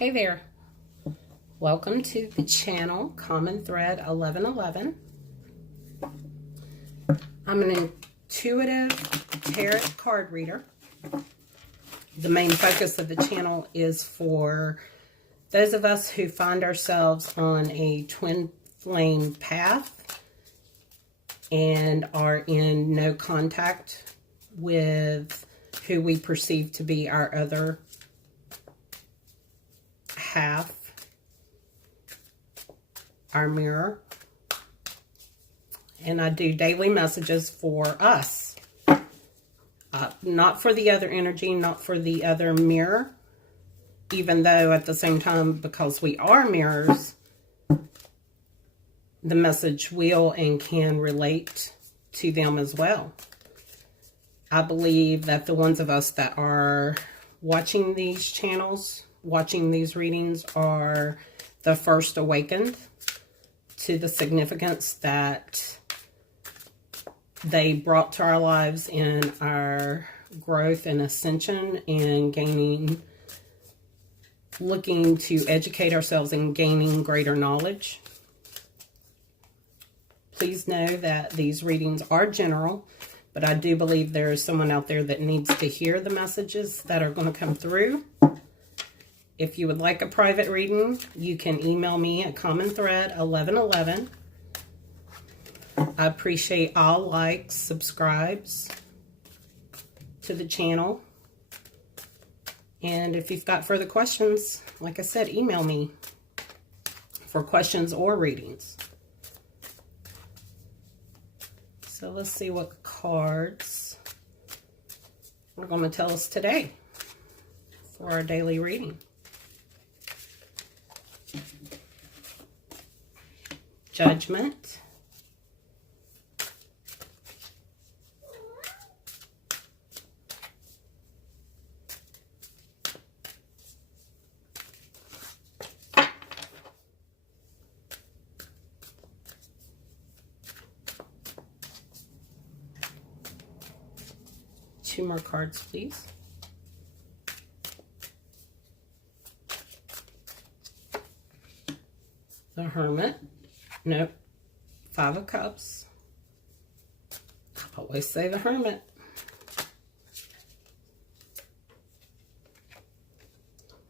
Hey there, welcome to the channel Common Thread 1111. I'm an intuitive tarot card reader. The main focus of the channel is for those of us who find ourselves on a twin flame path and are in no contact with who we perceive to be our other half, our mirror. And I do daily messages for us, not for the other energy, not for the other mirror, even though at the same time, because we are mirrors, the message will and can relate to them as well. I believe that the ones of us that are watching these channels, watching these readings, are the first awakened to the significance that they brought to our lives in our growth and ascension and gaining, looking to educate ourselves and gaining greater knowledge. Please know that these readings are general, but I do believe there is someone out there that needs to hear the messages that are going to come through. If you would like a private reading, you can email me at commonthread1111. I appreciate all likes, subscribes to the channel. And if you've got further questions, like I said, email me for questions or readings. So let's see what cards are going to tell us today for our daily reading. Judgment. Two more cards, please. The Hermit. Nope. Five of Cups. I always say the Hermit.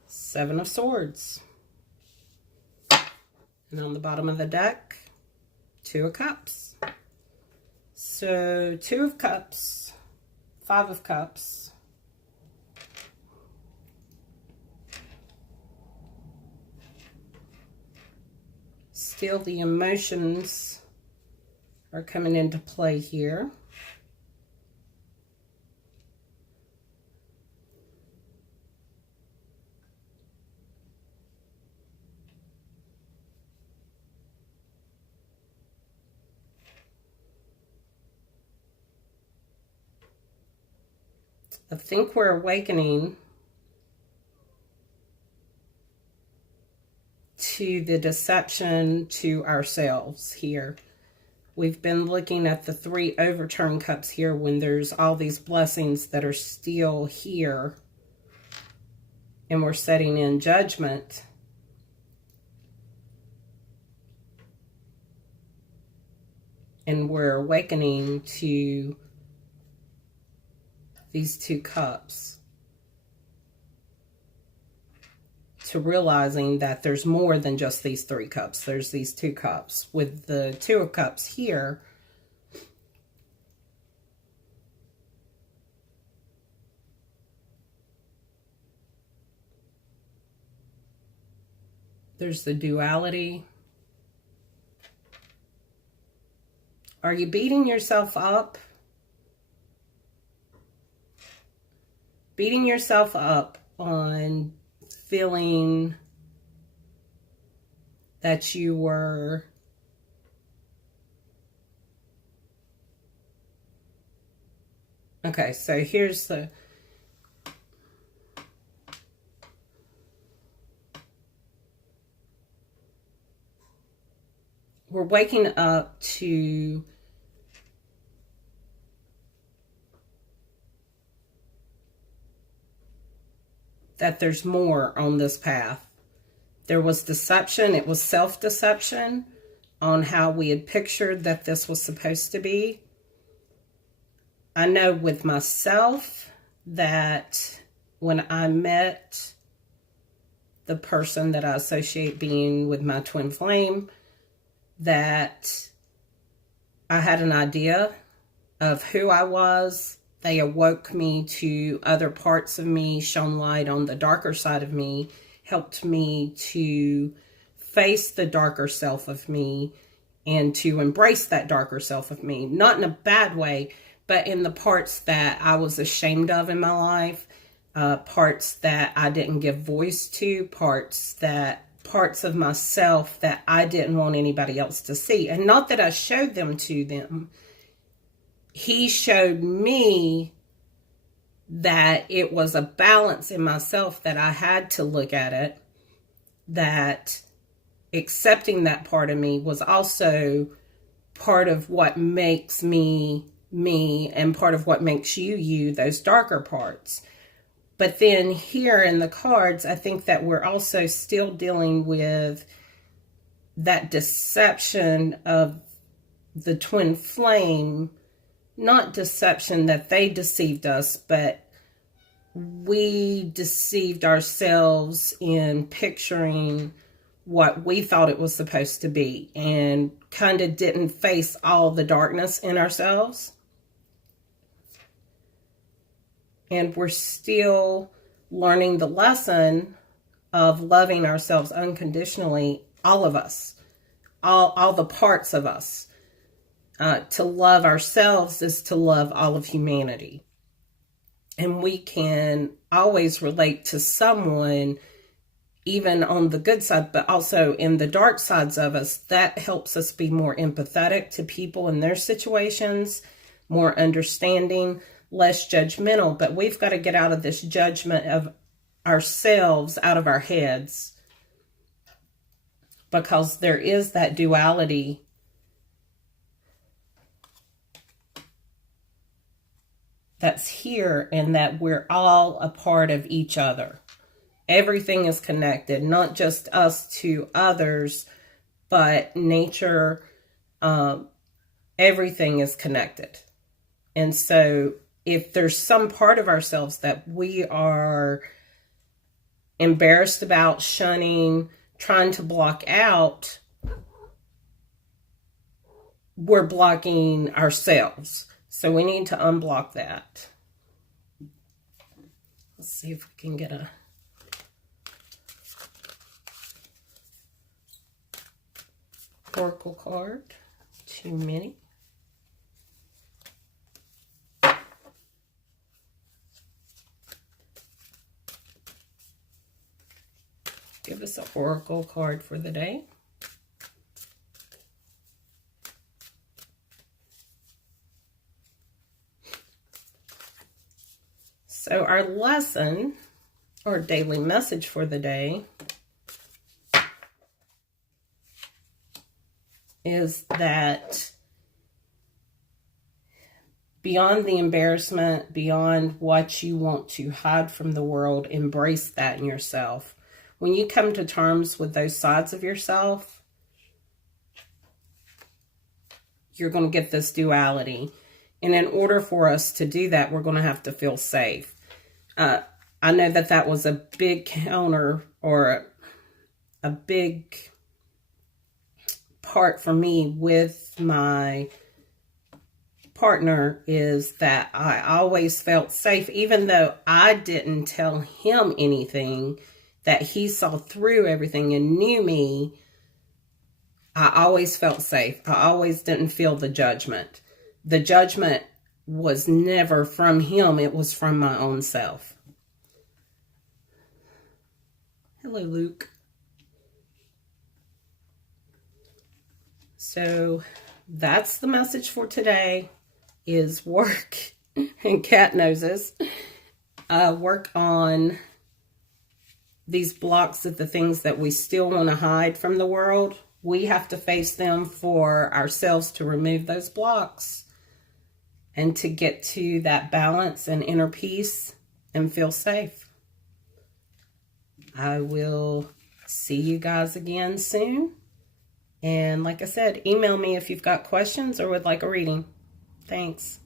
Seven of Swords. And on the bottom of the deck, Two of Cups. So, Two of Cups, Five of Cups. Still, the emotions are coming into play here. I think we're awakening to the deception to ourselves here. We've been looking at the three overturned cups here when there's all these blessings that are still here, and we're setting in judgment. And we're awakening to these two cups, to realizing that there's more than just these three cups. There's these two cups. With the Two of Cups here, there's the duality. Are you beating yourself up? Beating yourself up on feeling that you were okay, so here's the we're waking up to that there's more on this path. There was deception. It was self-deception on how we had pictured that this was supposed to be. I know with myself that when I met the person that I associate being with my twin flame, that I had an idea of who I was. They awoke me to other parts of me, shone light on the darker side of me, helped me to face the darker self of me and to embrace that darker self of me. Not in a bad way, but in the parts that I was ashamed of in my life, parts that I didn't give voice to, parts of myself that I didn't want anybody else to see. And not that I showed them to them. He showed me that it was a balance in myself, that I had to look at it, that accepting that part of me was also part of what makes me me and part of what makes you you, those darker parts. But then here in the cards, I think that we're also still dealing with that deception of the twin flame. Not deception that they deceived us, but we deceived ourselves in picturing what we thought it was supposed to be and kind of didn't face all the darkness in ourselves. And we're still learning the lesson of loving ourselves unconditionally, all of us, all the parts of us. To love ourselves is to love all of humanity. And we can always relate to someone, even on the good side, but also in the dark sides of us. That helps us be more empathetic to people in their situations, more understanding, less judgmental. But we've got to get out of this judgment of ourselves, out of our heads, because there is that duality that's here, and that we're all a part of each other. Everything is connected, not just us to others, but nature. Everything is connected. And so if there's some part of ourselves that we are embarrassed about, shunning, trying to block out, we're blocking ourselves. So we need to unblock that. Let's see if we can get a oracle card. Too many. Give us an oracle card for the day. So our lesson or daily message for the day is that beyond the embarrassment, beyond what you want to hide from the world, embrace that in yourself. When you come to terms with those sides of yourself, you're going to get this duality. And in order for us to do that, we're going to have to feel safe. I know that that was a big counter, or a big part for me with my partner, is that I always felt safe, even though I didn't tell him anything, that he saw through everything and knew me. I always felt safe. I always didn't feel the judgment. The judgment was never from him. It was from my own self. Hello, Luke. So that's the message for today, is work and cat noses. Work on these blocks of the things that we still want to hide from the world. We have to face them for ourselves to remove those blocks and to get to that balance and inner peace and feel safe. I will see you guys again soon. And like I said, email me if you've got questions or would like a reading. Thanks.